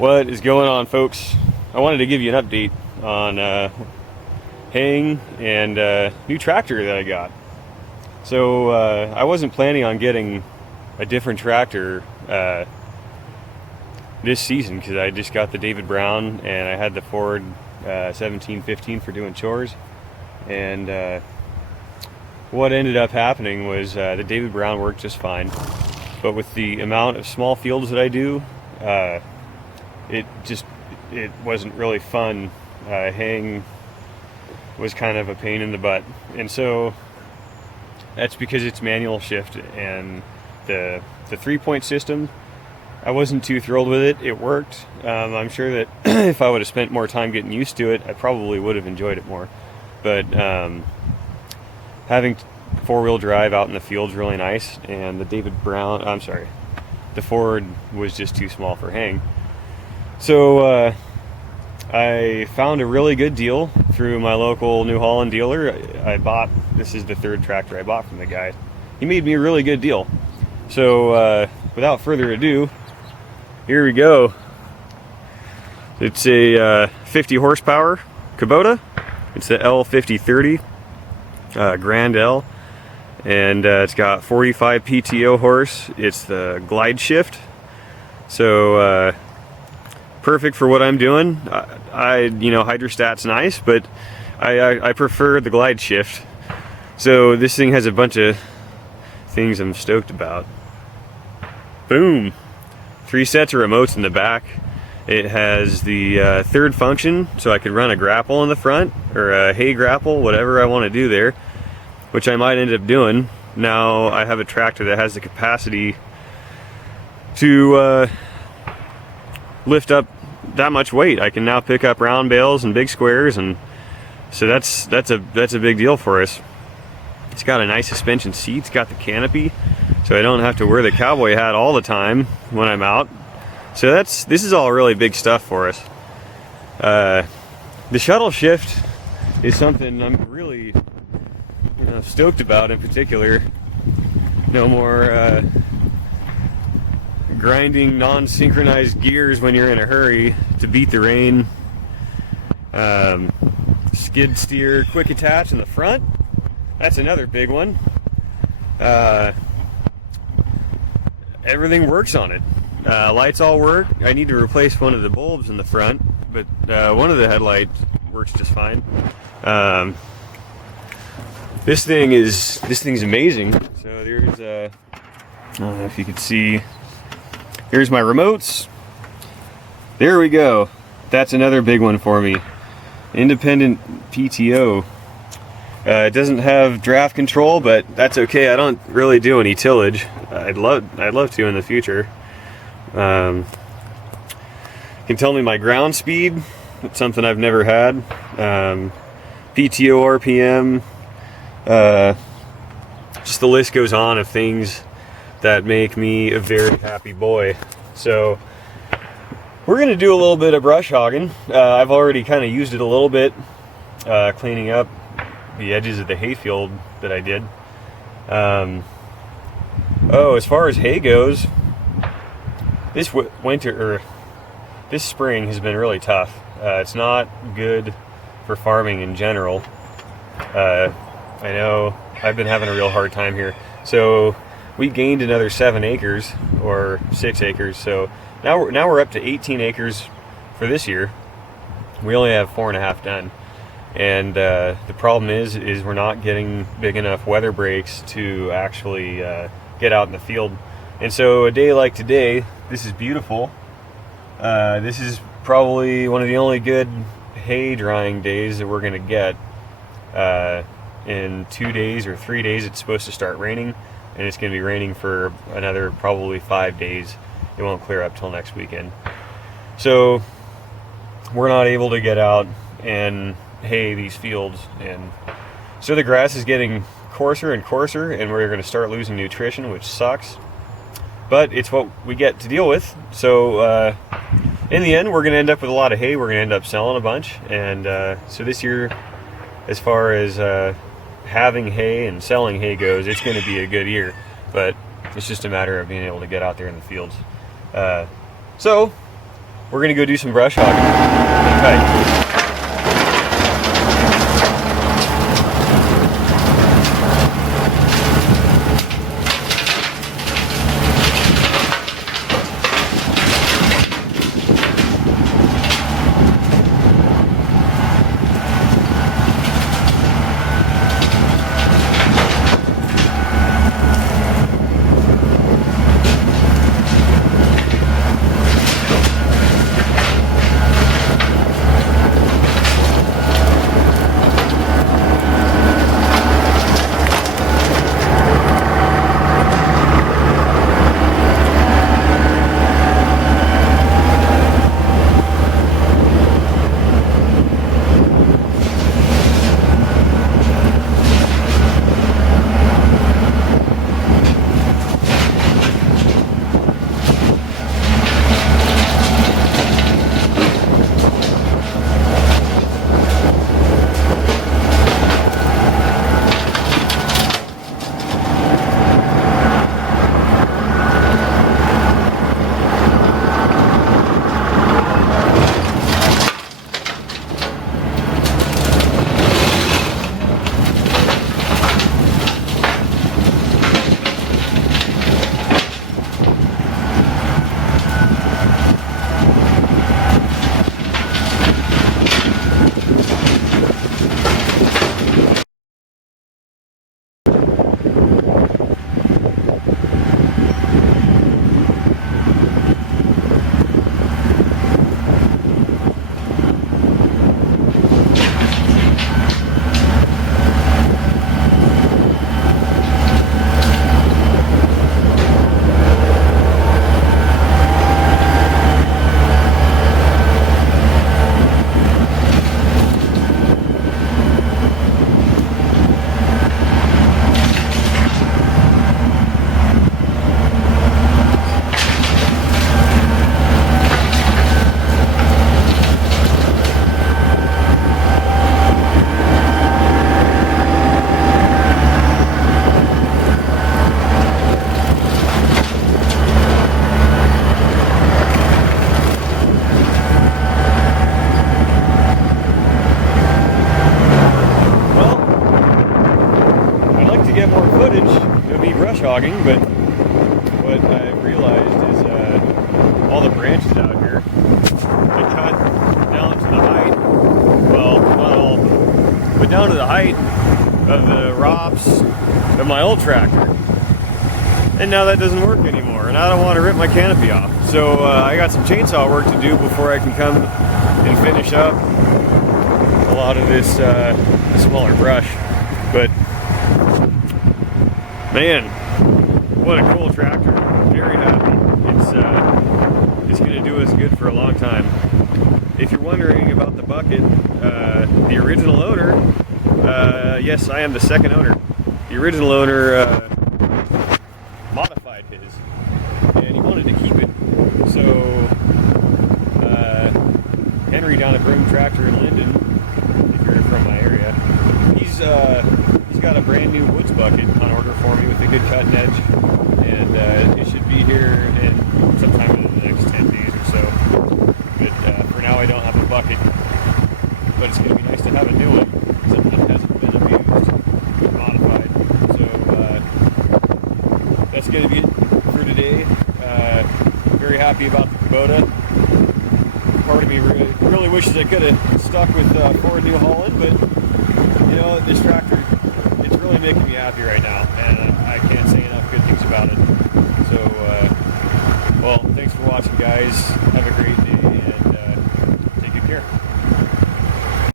What is going on, folks? I wanted to give you an update on haying and new tractor that I got. So I wasn't planning on getting a different tractor this season because I just got the David Brown and I had the Ford 1715 for doing chores. And what ended up happening was the David Brown worked just fine, but with the amount of small fields that I do, it wasn't really fun. Haying was kind of a pain in the butt, and so that's because it's manual shift and the 3-point system. I wasn't too thrilled with it. It worked. I'm sure that if I would have spent more time getting used to it, I probably would have enjoyed it more. But having four-wheel drive out in the field is really nice, and the Ford was just too small for haying. So I found a really good deal through my local New Holland dealer. This is the third tractor I bought from the guy. He made me a really good deal. So without further ado, here we go. It's a 50 horsepower Kubota. It's the L5030 Grand L, and it's got 45 PTO horse. It's the glide shift, so perfect for what I'm doing. Hydrostat's nice, but I prefer the glide shift. So this thing has a bunch of things I'm stoked about. Boom! 3 sets of remotes in the back. It has the third function, so I could run a grapple in the front, or a hay grapple, whatever I want to do there, which I might end up doing. Now I have a tractor that has the capacity to lift up that much weight. I can now pick up round bales and big squares, and so that's a big deal for us. It's got a nice suspension seat. It's got the canopy, so I don't have to wear the cowboy hat all the time when I'm out. So this is all really big stuff for us. The shuttle shift is something I'm really stoked about. In particular, no more grinding non-synchronized gears when you're in a hurry to beat the rain. Skid steer quick attach in the front. That's another big one. Everything works on it. Lights all work. I need to replace one of the bulbs in the front, but one of the headlights works just fine. This thing's amazing. So there's I don't know if you can see. Here's my remotes. There we go. That's another big one for me. Independent PTO. It doesn't have draft control, but that's okay. I don't really do any tillage. I'd love to in the future. Can tell me my ground speed. That's something I've never had. PTO RPM. Just the list goes on of things that make me a very happy boy. So we're gonna do a little bit of brush hogging. I've already kind of used it a little bit, cleaning up the edges of the hayfield that I did. As far as hay goes, this spring has been really tough. It's not good for farming in general. I know I've been having a real hard time here. So we gained another 7 acres or 6 acres. So now we're up to 18 acres for this year. We only have 4.5 done. And the problem is we're not getting big enough weather breaks to actually get out in the field. And so a day like today, this is beautiful. This is probably one of the only good hay drying days that we're gonna get. In 2 days or 3 days, it's supposed to start raining, and it's gonna be raining for another probably 5 days. It won't clear up till next weekend. So we're not able to get out and hay these fields, and so the grass is getting coarser and coarser, and we're going to start losing nutrition, which sucks, but it's what we get to deal with. So in the end, we're going to end up with a lot of hay. We're going to end up selling a bunch, and so this year, as far as having hay and selling hay goes, it's going to be a good year, but it's just a matter of being able to get out there in the fields. So we're gonna go do some brush hogging. Hang tight. Hogging, but what I've realized is all the branches out here, I cut down to the height, well, not all of them, but down to the height of the ROPS of my old tractor. And now that doesn't work anymore, and I don't want to rip my canopy off. So I got some chainsaw work to do before I can come and finish up a lot of this smaller brush. But man, what a cool tractor. Very happy. It's going to do us good for a long time. If you're wondering about the bucket, the original owner, yes, I am the second owner. The original owner modified his, and he wanted to keep it. So Henry down at Broom Tractor in Linden, if you're from my area, he's got a brand new woods bucket on order for me with a good cutting edge, and it should be here in sometime in the next 10 days or so. But for now I don't have a bucket, but it's going to be nice to have a new one, something that hasn't been abused, modified. So that's going to be it for today. Very happy about the Kubota. Part of me really wishes I could have stuck with Ford New Holland, but you know, this tractor, it's really making me happy right now, and I can't say enough good things about it. So, well, thanks for watching, guys. Have a great day.